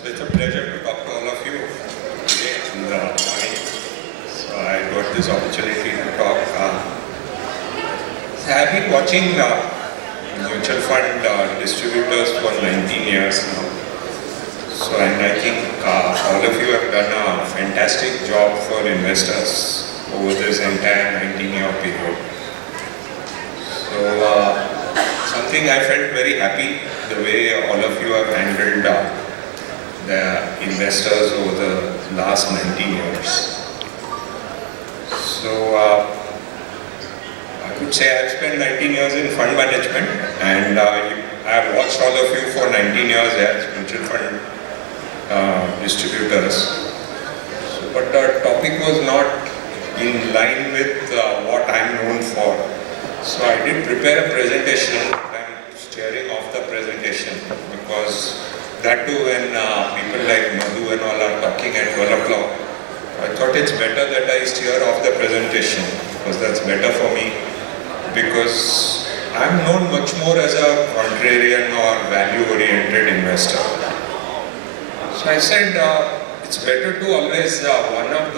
So it's a pleasure to talk to all of you today in the morning. So I got this opportunity to talk. So I've been watching mutual fund distributors for 19 years now. So and I think all of you have done a fantastic job for investors over this entire 19-year period. So something I felt very happy the way all of you have handled the investors over the last 19 years. So I could say I've spent 19 years in fund management, and I've watched all of you for 19 years as mutual fund distributors. So, but the topic was not in line with what I'm known for. So I did prepare a presentation. I'm steering off the presentation because that too when people like Madhu and all are talking at 12 o'clock, I thought it's better that I steer off the presentation because that's better for me, because I'm known much more as a contrarian or value-oriented investor. So I said it's better to always, one of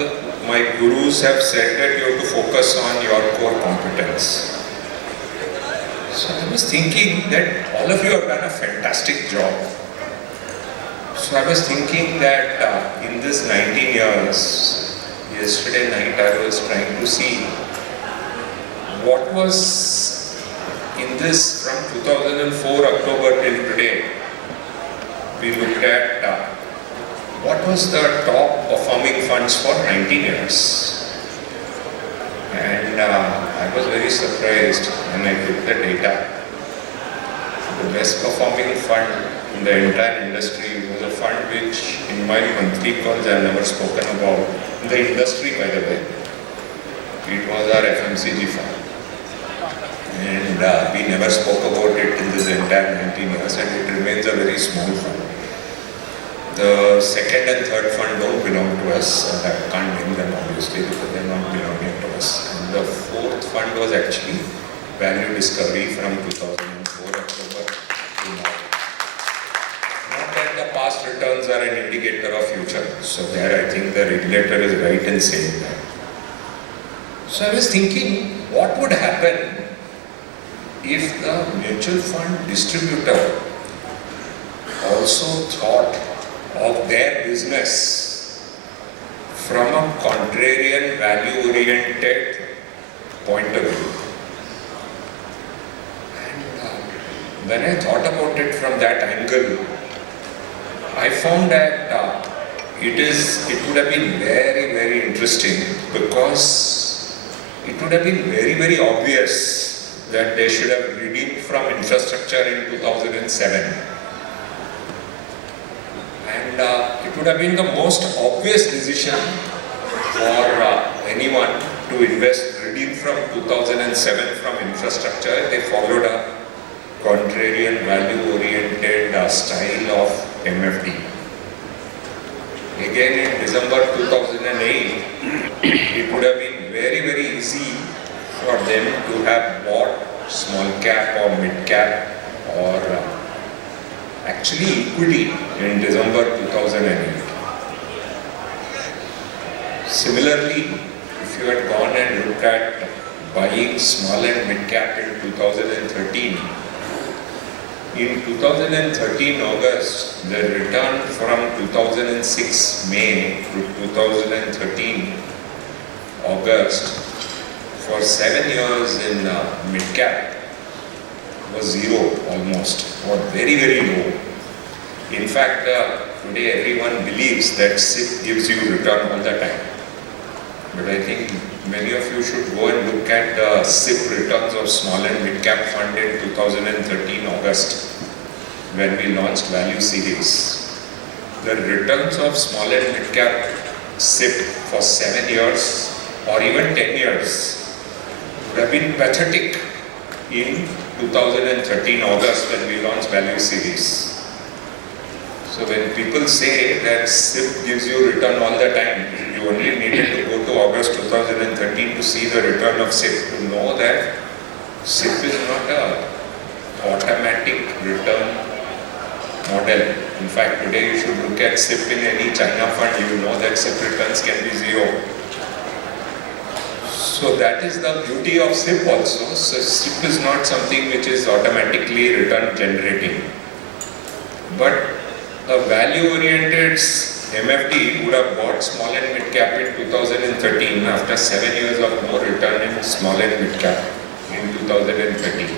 my gurus have said that you have to focus on your core competence. So I was thinking that all of you have done a fantastic job. So I was thinking that in this 19 years, yesterday night I was trying to see what was in this from 2004 October till today. We looked at what was the top performing funds for 19 years. And I was very surprised when I took the data. The best performing fund in the entire industry was a fund which in my monthly calls I have never spoken about. In the industry, by the way. It was our FMCG fund. And we never spoke about it in this entire 19 years, and it remains a very small fund. The second and third fund don't belong to us. I can't name them obviously because they're not belonging to us. And the fourth fund was actually Value Discovery from 2004 October to now. Not that the past returns are an indicator of future. So there I think the regulator is right in saying that. So I was thinking, what would happen if the mutual fund distributor also thought of their business from a contrarian, value-oriented point of view. And when I thought about it from that angle, I found that it would have been very, very interesting, because it would have been very, very obvious that they should have redeemed from infrastructure in 2007. And it would have been the most obvious decision for anyone to redeem from 2007 from infrastructure if they followed a contrarian, value-oriented style of MFD. Again, in December 2008, it would have been very, very easy for them to have bought small cap or mid cap or actually equity in December 2008. Similarly, if you had gone and looked at buying small and mid cap in 2013, in 2013 August, the return from 2006 May to 2013 August for 7 years in mid cap was zero almost, or very, very low. In fact, today everyone believes that SIP gives you return all the time. But I think many of you should go and look at the SIP returns of small and mid cap fund in 2013 August when we launched Value Series. The returns of small and mid cap SIP for 7 years or even 10 years would have been pathetic in 2013 August when we launched Value Series. So when people say that SIP gives you return all the time, you only needed to go to August 2013 to see the return of SIP to know that SIP is not a automatic return model In fact, today you should look at SIP in any China fund, you know that SIP returns can be zero. So that is the beauty of SIP also. So SIP is not something which is automatically return generating. But a value-oriented MFD would have bought small and mid cap in 2013 after 7 years of no return in small and mid cap in 2013.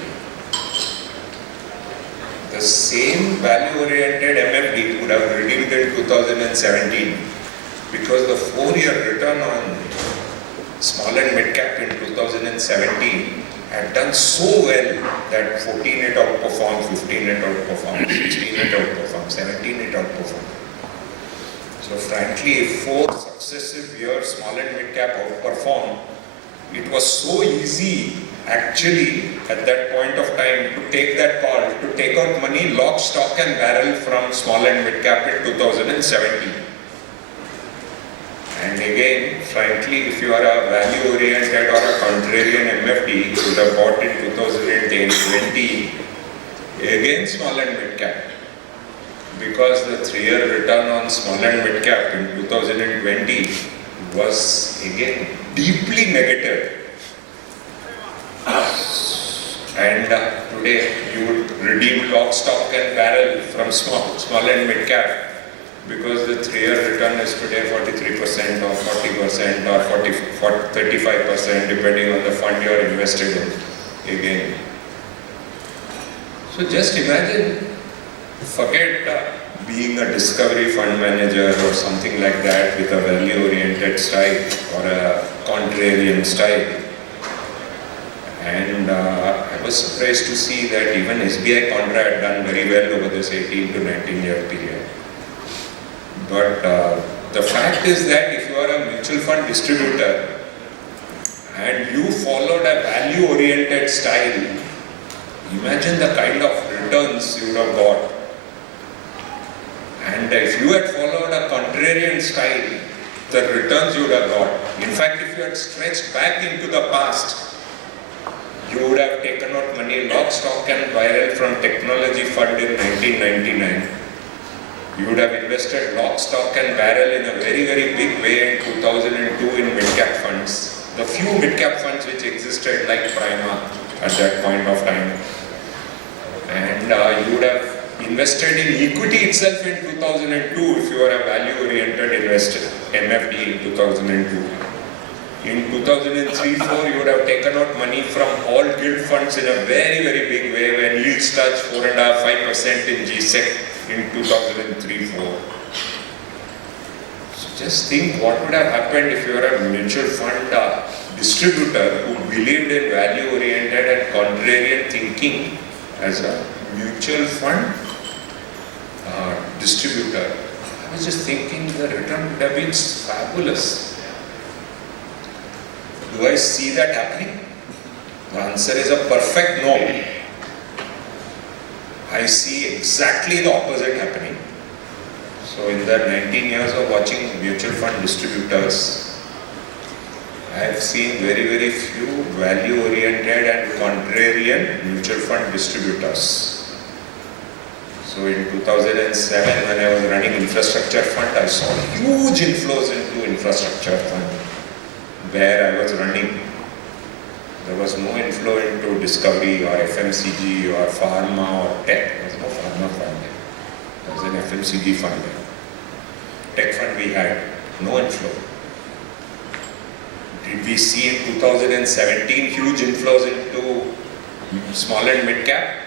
The same value-oriented MFD would have redeemed in 2017 because the 4-year return on small and mid cap in 2017 had done so well that 14 it outperformed, 15 it outperformed, 16 it outperformed, 17 it outperformed. So frankly, if 4 successive years small and mid cap outperformed, it was so easy actually at that point of time to take that call, to take out money lock, stock and barrel from small and mid cap in 2017. And again, frankly, if you are a value-oriented or a contrarian MFD, you would have bought in 2010-20, again small and mid-cap. Because the 3-year return on small and mid-cap in 2020 was again deeply negative. And today you would redeem lock, stock and barrel from small and mid-cap. Because the 3-year return is today 43% or 40% or 35% depending on the fund you are invested in again. So just imagine, forget being a discovery fund manager or something like that with a value-oriented style or a contrarian style. And I was surprised to see that even SBI Contra had done very well over this 18 to 19 year period. But the fact is that if you are a mutual fund distributor and you followed a value-oriented style, imagine the kind of returns you would have got. And if you had followed a contrarian style, the returns you would have got. In fact, if you had stretched back into the past, you would have taken out money lock, stock and barrel from technology fund in 1999. You would have invested lock, stock and barrel in a very, very big way in 2002 in mid-cap funds. The few mid-cap funds which existed like Prima at that point of time. And you would have invested in equity itself in 2002 if you are a value-oriented investor, MFD in 2002. In 2003-04, you would have taken out money from all guild funds in a very, very big way when yields touched 4.5-5% in GSEC in 2003-04. So just think what would have happened if you were a mutual fund distributor who believed in value-oriented and contrarian thinking as a mutual fund distributor. I was just thinking the return would have been fabulous. Do I see that happening? The answer is a perfect no. I see exactly the opposite happening. So in the 19 years of watching mutual fund distributors, I have seen very, very few value-oriented and contrarian mutual fund distributors. So in 2007, when I was running infrastructure fund, I saw huge inflows into infrastructure fund where I was running. There was no inflow into discovery or FMCG or pharma or tech. There was no pharma fund there. There was an FMCG fund there. Tech fund we had, no inflow. Did we see in 2017 huge inflows into small and mid cap?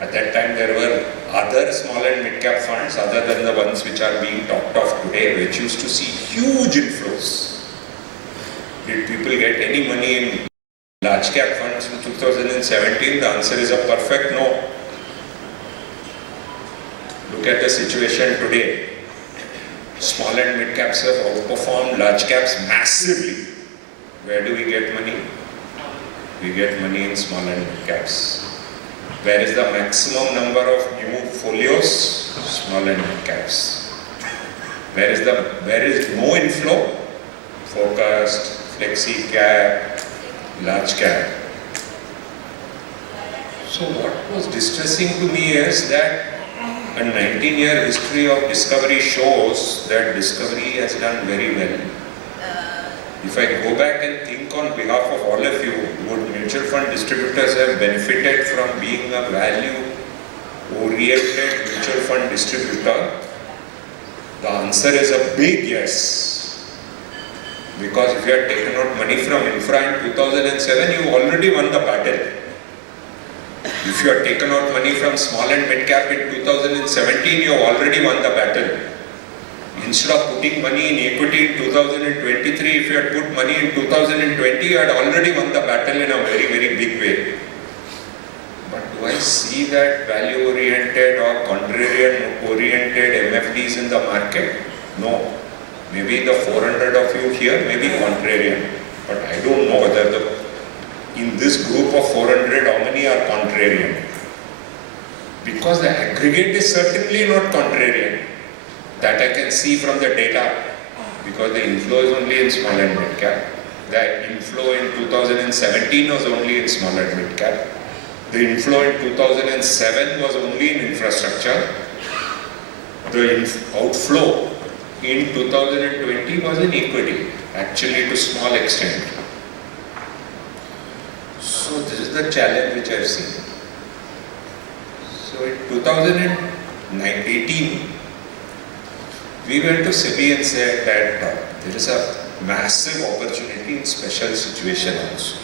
At that time there were other small and mid cap funds other than the ones which are being talked of today, which used to see huge inflows. Did people get any money in large cap funds in 2017? The answer is a perfect no. Look at the situation today. Small and mid caps have outperformed large caps massively. Where do we get money? We get money in small and mid caps. Where is the maximum number of new folios? Small and mid caps. Where is no inflow? Focused, flexi cap, large cap. So what was distressing to me is that a 19-year history of Discovery shows that Discovery has done very well. If I go back and think on behalf of all of you, would mutual fund distributors have benefited from being a value-oriented mutual fund distributor? The answer is a big yes. Because if you had taken out money from infra in 2007, you already won the battle. If you had taken out money from small and mid cap in 2017, you have already won the battle. Instead of putting money in equity in 2023, if you had put money in 2020, you had already won the battle in a very, very big way. But do I see that value-oriented or contrarian-oriented MFDs in the market? No. Maybe the 400 of you here may be contrarian, but I don't know whether in this group of 400 how many are contrarian. Because the aggregate is certainly not contrarian. That I can see from the data, because the inflow is only in small and mid cap. The inflow in 2017 was only in small and mid cap. The inflow in 2007 was only in infrastructure. The outflow in 2020 was in equity, actually to small extent. So this is the challenge which I have seen. So in 2018, we went to SEBI and said that there is a massive opportunity in special situation also.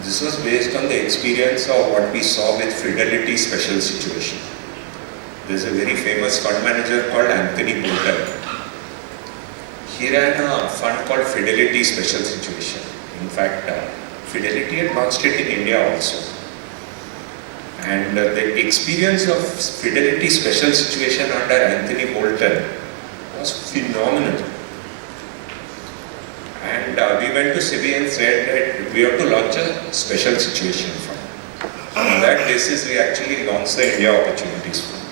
This was based on the experience of what we saw with Fidelity special situation. There's a very famous fund manager called Anthony Bolton. He ran a fund called Fidelity Special Situation. In fact, Fidelity had launched it in India also. And the experience of Fidelity Special Situation under Anthony Bolton was phenomenal. And we went to SEBI and said that we have to launch a special situation fund. On that basis, we actually launched the India Opportunities Fund.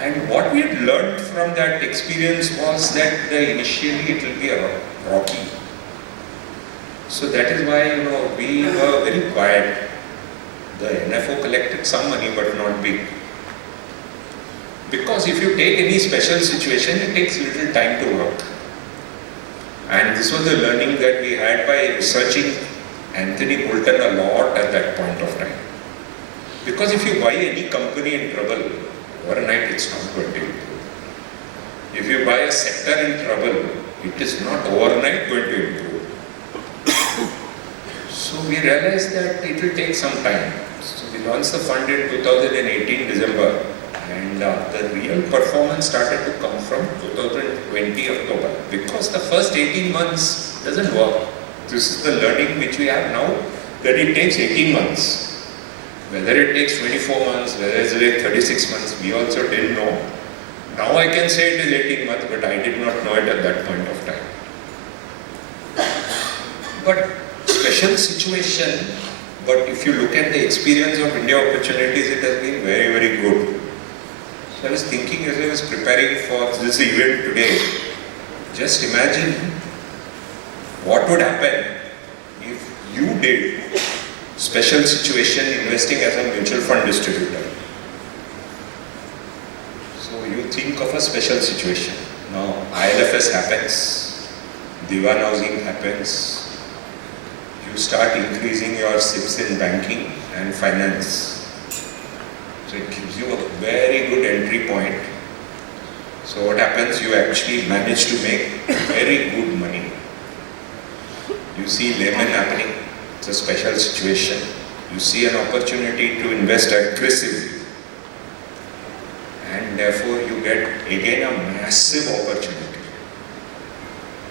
And what we had learned from that experience was that initially it will be rocky. So that is why we were very quiet. The NFO collected some money but not big. Because if you take any special situation, it takes little time to work. And this was the learning that we had by researching Anthony Bolton a lot at that point of time. Because if you buy any company in trouble, overnight it's not going to improve. If you buy a sector in trouble, it is not overnight going to improve. So we realized that it will take some time. So we launched the fund in 2018 December, and the real performance started to come from 2020 October, because the first 18 months doesn't work. This is the learning which we have now, that it takes 18 months. Whether it takes 24 months, whether it takes 36 months, we also didn't know. Now I can say it is 18 months, but I did not know it at that point of time. But special situation, but if you look at the experience of India Opportunities, it has been very, very good. So I was thinking as I was preparing for this event today, just imagine what would happen if you did special situation investing as a mutual fund distributor. So you think of a special situation. Now ILFS happens, Diwan housing happens, you start increasing your SIPs in banking and finance. So it gives you a very good entry point. So what happens, you actually manage to make very good money. You see layman happening, it's a special situation. You see an opportunity to invest aggressively. And therefore you get again a massive opportunity.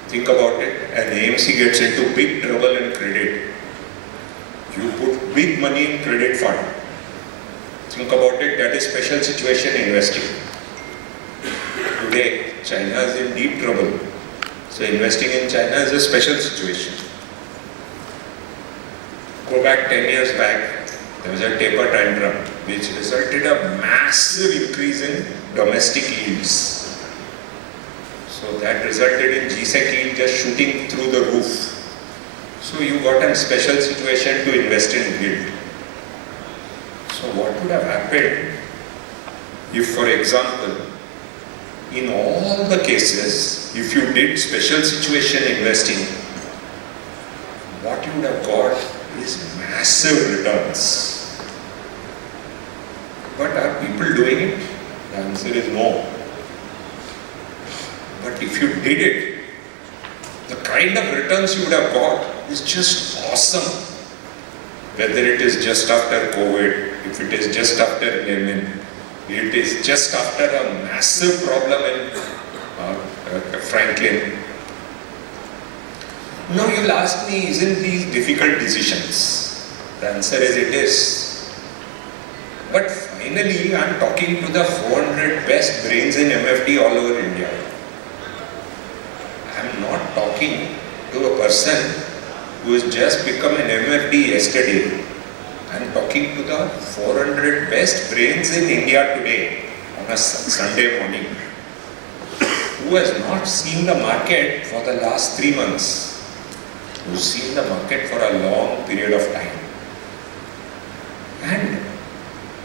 Think about it, an AMC gets into big trouble in credit. You put big money in credit fund. Think about it, that is special situation investing. Today, China is in deep trouble. So investing in China is a special situation. Go back 10 years back, there was a taper tantrum which resulted in a massive increase in domestic yields. So that resulted in GSEC yield just shooting through the roof. So you got a special situation to invest in yield. So what would have happened if, for example, in all the cases, if you did special situation investing, what you would have got is massive returns. But are people doing it? The answer is no. But if you did it, the kind of returns you would have got is just awesome. Whether it is just after COVID, if it is just after Lehman, it is just after a massive problem in Franklin. Now you'll ask me, isn't these difficult decisions? The answer is it is. But finally, I'm talking to the 400 best brains in MFD all over India. I'm not talking to a person who has just become an MFD yesterday. I'm talking to the 400 best brains in India today on a Sunday morning who has not seen the market for the last 3 months, who's seen the market for a long period of time. And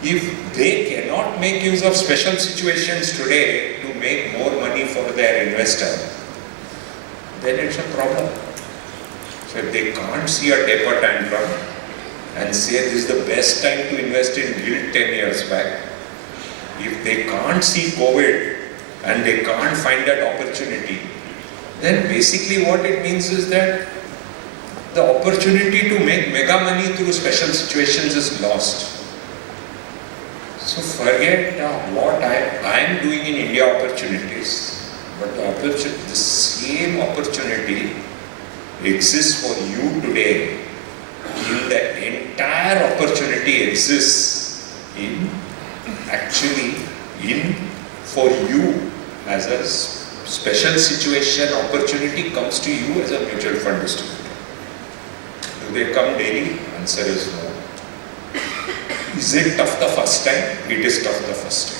if they cannot make use of special situations today to make more money for their investor, then it's a problem. So if they can't see a taper tantrum and say this is the best time to invest in gilt 10 years back, if they can't see COVID and they can't find that opportunity, then basically what it means is that the opportunity to make mega money through special situations is lost. So forget what I am doing in India opportunities, but the same opportunity exists for you today. In the entire opportunity exists for you as a special situation opportunity comes to you as a mutual fund distributor. Do they come daily? Answer is no. Is it tough the first time? It is tough the first time.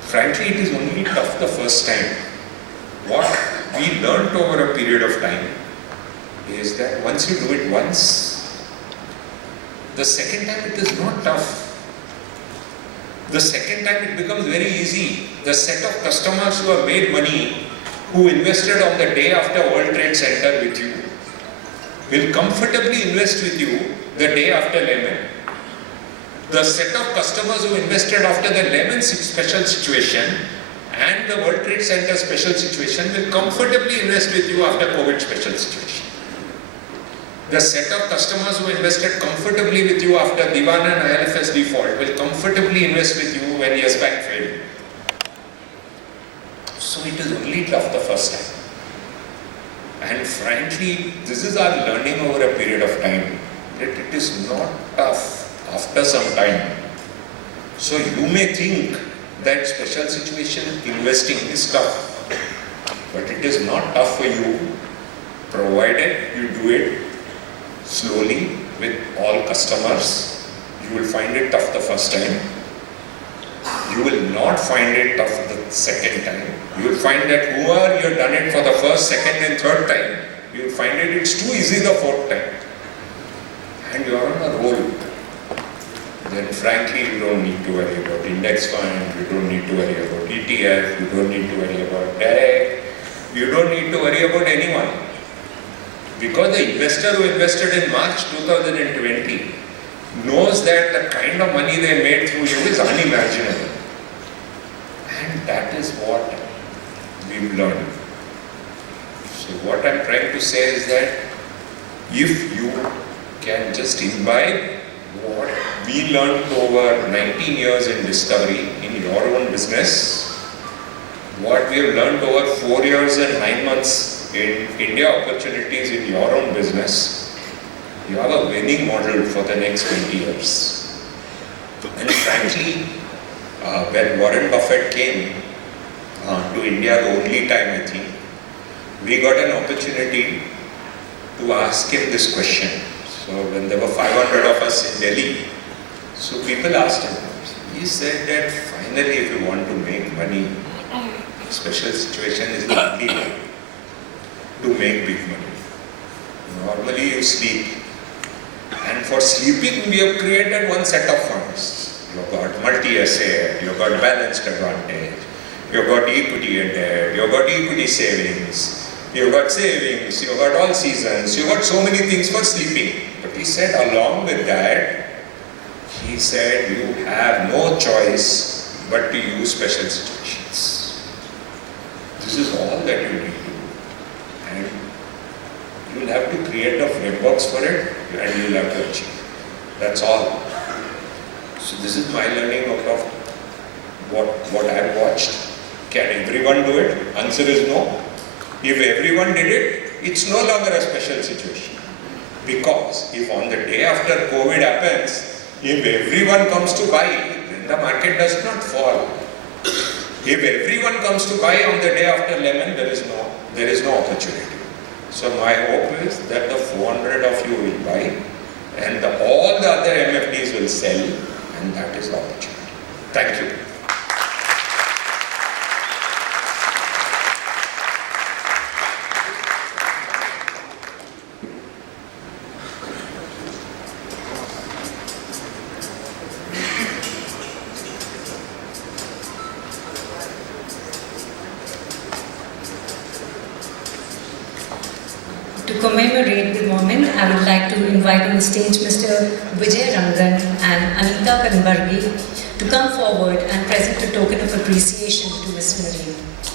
Frankly, it is only tough the first time. What we learned over a period of time is that once you do it once, the second time it is not tough. The second time it becomes very easy. The set of customers who have made money, who invested on the day after World Trade Center with you, will comfortably invest with you the day after Lehman. The set of customers who invested after the Lehman special situation and the World Trade Center special situation will comfortably invest with you after COVID special situation. The set of customers who invested comfortably with you after Diwan and ILFS default will comfortably invest with you when Yes Bank failed. So it is only tough the first time. And frankly, this is our learning over a period of time, that it is not tough after some time. So you may think that special situation investing is tough, but it is not tough for you, provided you do it slowly with all customers. You will find it tough the first time. You will not find it tough the second time. You will find that whoever you have done it for the first, second and third time, you will find it's too easy the fourth time. And you are on a roll. Then frankly, you don't need to worry about index fund, you don't need to worry about ETF, you don't need to worry about direct, you don't need to worry about anyone. Because the investor who invested in March 2020 knows that the kind of money they made through you is unimaginable. And that is what we've learned. So what I'm trying to say is that if you can just imbibe what we learned over 19 years in discovery in your own business, what we have learned over 4 years and 9 months in India opportunities in your own business, you have a winning model for the next 20 years. And frankly, when Warren Buffett came to India the only time I think, we got an opportunity to ask him this question. So when there were 500 of us in Delhi, so people asked him, he said that finally if you want to make money, special situation is the only way to make big money. Normally you sleep, And for sleeping, we have created one set of funds. You've got multi-asset, you've got balanced advantage, you've got equity and debt, you've got equity savings, you've got all seasons, you've got so many things for sleeping. But he said along with that, he said you have no choice but to use special situations. This is all that you need to do. And you will have to create the frameworks for it and you will have to achieve. That's all. So this is my learning out of what I have watched. Can everyone do it? Answer is no. If everyone did it, it's no longer a special situation. Because if on the day after COVID happens, if everyone comes to buy, then the market does not fall. If everyone comes to buy on the day after lemon, there is no opportunity. So my hope is that the 400 of you will buy and all the other MFDs will sell, and that is the opportunity. Thank you. To commemorate the moment, I would like to invite on the stage Mr. Vijay Rangan and Anita Kanbargi to come forward and present a token of appreciation to Ms. Naren.